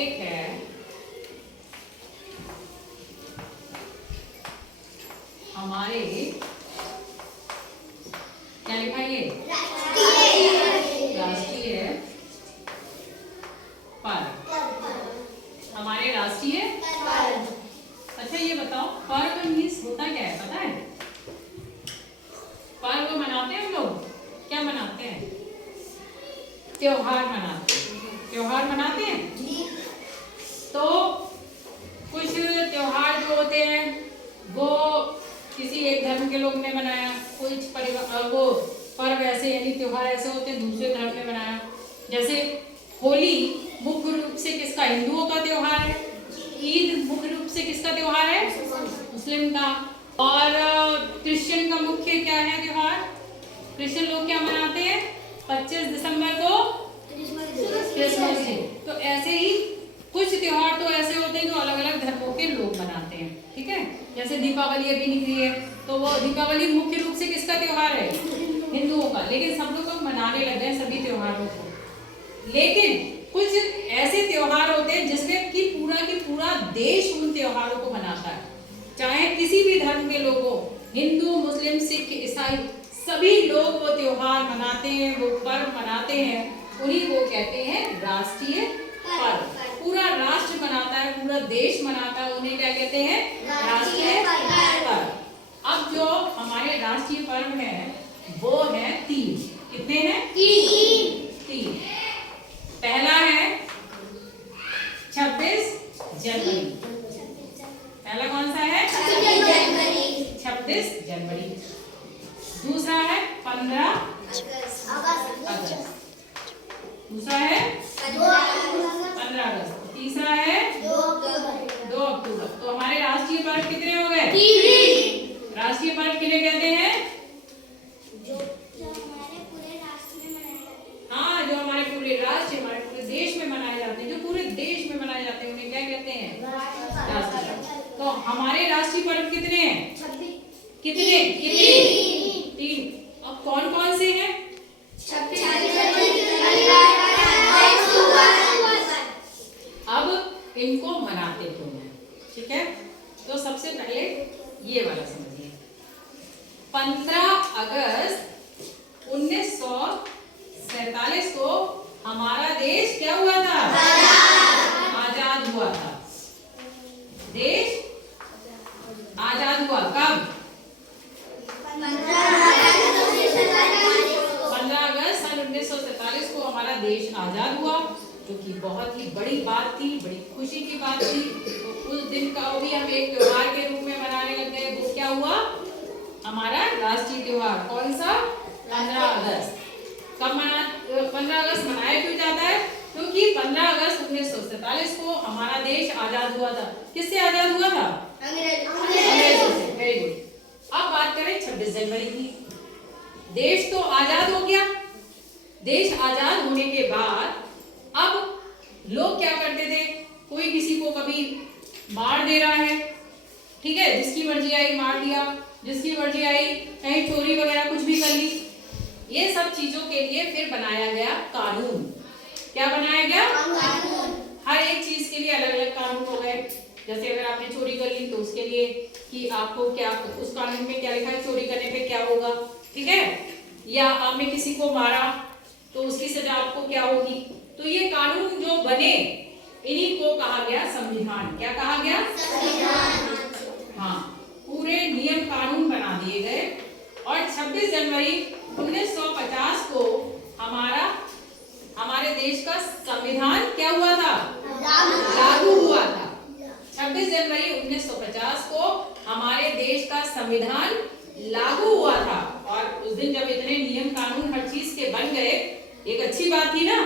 Topic है हमारे, क्या लिखा है ये? राष्ट्रीय पर्व। हमारे राष्ट्रीय पर्व। अच्छा ये बताओ, पर्व मीन्स होता क्या है, पता है? पर्व मनाते हैं हम लोग, क्या मनाते हैं? त्योहार मनाते हैं। त्योहार मनाते हैं। तो कुछ त्योहार जो होते हैं वो किसी एक धर्म के लोग ने मनाया, कुछ परिवार वो पर्व ऐसे यानी त्योहार ऐसे होते हैं दूसरे धर्म ने मनाया। जैसे होली मुख्य रूप से किसका? हिंदुओं का त्योहार है। ईद मुख्य रूप से किसका त्योहार है? मुस्लिम का। और क्रिश्चियन का मुख्य क्या है त्योहार? क्रिश्चियन लोग क्या मनाते हैं? 25 दिसंबर को क्रिसमस डे। तो ऐसे ही कुछ त्योहार तो ऐसे होते हैं जो अलग अलग धर्मों के लोग मनाते हैं, ठीक है? जैसे दीपावली अभी निकली है, तो वो दीपावली मुख्य रूप से किसका त्योहार है? हिंदुओं का। लेकिन सब लोग मनाने लग गए सभी त्योहारों को। लेकिन कुछ ऐसे त्योहार होते हैं जिसमें कि पूरा देश उन त्योहारों को मनाता है, चाहे किसी भी धर्म के लोग हो, हिंदू मुस्लिम सिख ईसाई, सभी लोग वो त्योहार मनाते हैं, वो पर्व मनाते हैं, उन्हीं को कहते हैं राष्ट्रीय पर्व। पूरा राष्ट्र मनाता है, पूरा देश मनाता है, उन्हें क्या कहते हैं? राष्ट्रीय पर्व। अब जो हमारे राष्ट्रीय पर्व है वो है 3। कितने हैं? 3। पहला है 26 जनवरी। पहला कौन सा है? 26 जनवरी। दूसरा है 15 अगस्त। दूसरा है 15 अगस्त। तीसरा है 2 अक्टूबर। तो हमारे राष्ट्रीय पर्व कितने हो गए? 3। राष्ट्रीय पर्व किन्हें कहते हैं? जो हमारे पूरे राष्ट्र में मनाए जाते हैं। हाँ, जो हमारे पूरे राष्ट्र, हमारे पूरे देश में मनाए जाते हैं, जो पूरे देश में मनाए जाते हैं, उन्हें क्या कहते हैं? राष्ट्रीय पर्व। तो हमारे राष्ट्रीय पर्व कितने हैं? 26। कितने? 3। अब कौन कौन से हैं? 26 अब इनको मनाते क्यों हैं, ठीक है? तो सबसे पहले ये वाला समझिए। 15 अगस्त 1947 को हमारा देश क्या हुआ था? आजाद हुआ था। देश आजाद हुआ कब? 15 अगस्त सन 1947 को हमारा देश आजाद हुआ, जो कि बहुत ही बड़ी बात थी, बड़ी खुशी की बात थी। तो उस दिन का भी हम एक त्योहार के रूप में मनाने लग गए। वो क्या हुआ? हमारा राष्ट्रीय त्योहार। कौन सा? 15 अगस्त। कब 15 अगस्त मनाया क्यों जाता है? क्योंकि 15 अगस्त 1947 को हमारा देश आजाद हुआ था। किससे आजाद हुआ था? अंग्रेजों से। Very good. अब बात करें 26 जनवरी की। देश तो आजाद हो गया। देश आजाद होने के बाद अब लोग क्या करते थे? कोई किसी को कभी मार दे रहा है, ठीक है, जिसकी मर्जी आई मार दिया, जिसकी मर्जी आई कहीं चोरी वगैरह कुछ भी कर ली। ये सब चीजों के लिए फिर बनाया गया कानून। क्या बनाया गया? कानून। हर एक चीज के लिए अलग अलग कानून हो गए। जैसे अगर आपने चोरी कर ली तो उसके लिए कि आपको क्या, उस कानून में क्या लिखा है, चोरी करने पे क्या होगा, ठीक है? या आपने किसी को मारा तो उसकी सजा आपको क्या होगी। तो ये कानून जो बने, इन्हीं को कहा गया संविधान। क्या कहा गया? संविधान। हाँ, पूरे नियम कानून बना दिए गए। और 26 जनवरी 1950 को हमारे देश का संविधान क्या हुआ था? लागू हुआ था। 26 जनवरी 1950 को हमारे देश का संविधान लागू हुआ था। और उस दिन जब इतने नियम कानून हर चीज के बन गए, एक अच्छी बात थी ना।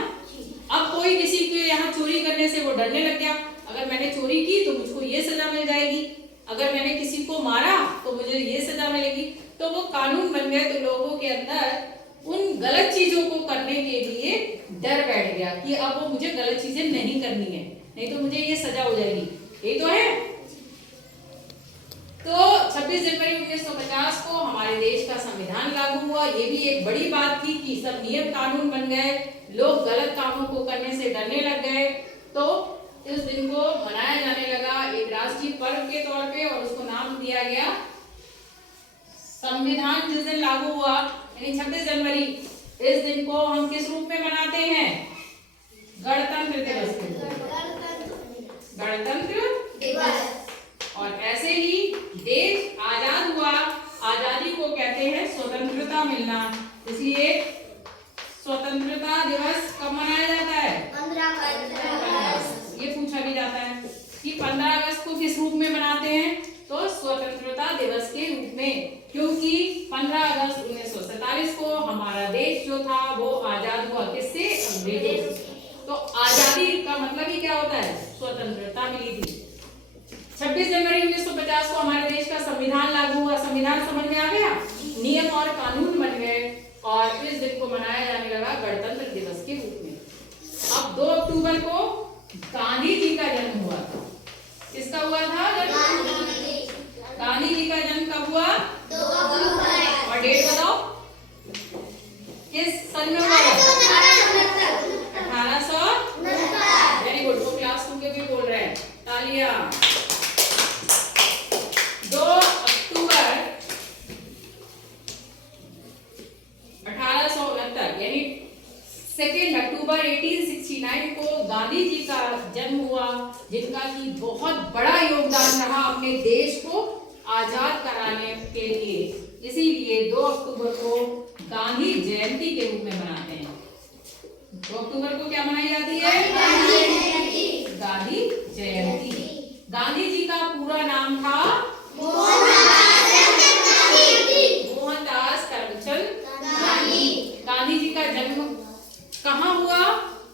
अब कोई किसी के यहाँ चोरी करने से वो डरने लग गया। अगर मैंने चोरी की तो मुझको ये सजा मिल जाएगी, अगर मैंने किसी को मारा तो मुझे ये सजा मिलेगी। तो वो कानून बन गए, तो लोगों के अंदर उन गलत चीजों को करने के लिए डर बैठ गया कि अब वो मुझे गलत चीजें नहीं करनी है, नहीं तो मुझे ये सजा हो जाएगी। ये तो है। तो 26 जनवरी 1950 को हमारे देश का संविधान लागू हुआ। ये भी एक बड़ी बात थी कि सब नियम कानून बन गए, लोग गलत कामों को करने से डरने लग गए। तो इस दिन को मनाया जाने लगा एक राष्ट्रीय पर्व के तौर पे और उसको नाम दिया गया संविधान जिस दिन लागू हुआ यानी 26 जनवरी, इस दिन को हम किस रूप में मनाते हैं? गणतंत्र दिवस के रूप में। गणतंत्र दिवस। और ऐसे ही देश आजाद हुआ, आजादी को कहते हैं स्वतंत्रता मिलना, इसलिए स्वतंत्रता दिवस कब मनाया जाता है? 15 अगस्त। ये पूछा भी जाता है कि 15 अगस्त को किस रूप में मनाते हैं? तो स्वतंत्रता दिवस के रूप में, क्योंकि 15 अगस्त 1947 को हमारा देश जो था वो आजाद हुआ। किससे? अंग्रेजों से। तो आजादी का मतलब ही क्या होता है? स्वतंत्रता मिली थी। 26 जनवरी 1950 को हमारे देश का संविधान लागू हुआ। संविधान समझ में आ गया, नियम और कानून बन गए और इस दिन को मनाया जाने लगा गणतंत्र दिवस के रूप में। अब 2 अक्टूबर को गांधी जी का जन्म हुआ था। किसका हुआ था जन्म? गांधी जी का जन्म कब हुआ? 2 अक्टूबर। और डेट बताओ, किस सन में हुआ? 1869। Very good. वो क्लास 2 के भी बोल रहे हैं, तालियां। 2 अक्टूबर 1869 यानी 2 अक्टूबर 1869 को गांधी जी का जन्म हुआ, जिनका की बहुत बड़ा योगदान रहा अपने देश को आजाद कराने के लिए। इसीलिए 2 अक्टूबर को गांधी जयंती के रूप में मनाते हैं। 2 अक्टूबर को क्या मनाई जाती है? गांधी जयंती। गांधी जी का पूरा नाम था मोहनदास करमचंद गांधी। गांधी जी का जन्म कहाँ हुआ?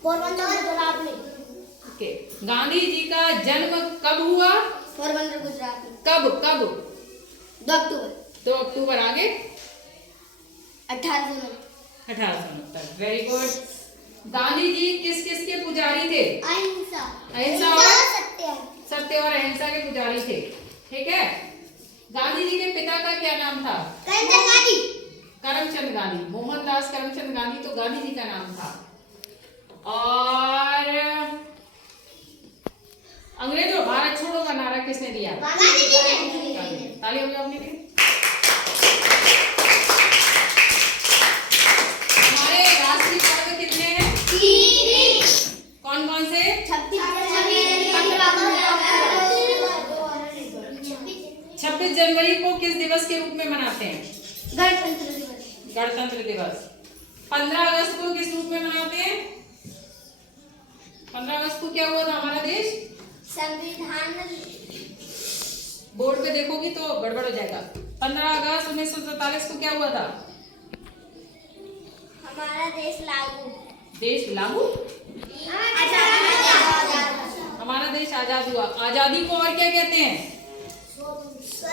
पोरबंदर, गुजरात में। ओके, गांधी जी का जन्म कब हुआ? पोरबंदर, गुजरात में। कब? 2 अक्टूबर। 2 अक्टूबर। आगे 1869। Very good. गांधी जी किस किस के पुजारी थे? अहिंसा और सत्य और अहिंसा के पुजारी थे। ठीक है। गांधी जी के पिता का क्या नाम था? करमचंद गांधी। मोहनदास करमचंद गांधी तो गांधी जी का नाम था। और अंग्रेजों भारत छोड़ो का नारा किसने दिया? गांधी जी ने। ताली हो गया अपने लिए। हमारे राष्ट्रीय पर्व कितने हैं? 3। कौन कौन से? 26 जनवरी को किस दिवस के रूप में मनाते हैं? गणतंत्र दिवस। गणतंत्र दिवस। 15 अगस्त को किस रूप में मनाते हैं? 15 अगस्त को क्या हुआ था हमारा देश? संविधान। बोर्ड पे देखोगी तो गड़बड़ हो जाएगा। 15 अगस्त 1947 को क्या हुआ था? हमारा देश लागू। देश लागू? हमारा देश आजाद हुआ। आजादी को और क्या कहते हैं?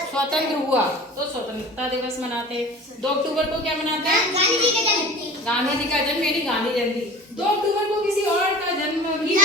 स्वतंत्र हुआ। तो स्वतंत्रता दिवस मनाते हैं। 2 अक्टूबर को क्या मनाते हैं? गांधी जी का जन्म। गांधी जी का जन्म यानी गांधी जयंती। 2 अक्टूबर को किसी और का जन्म भी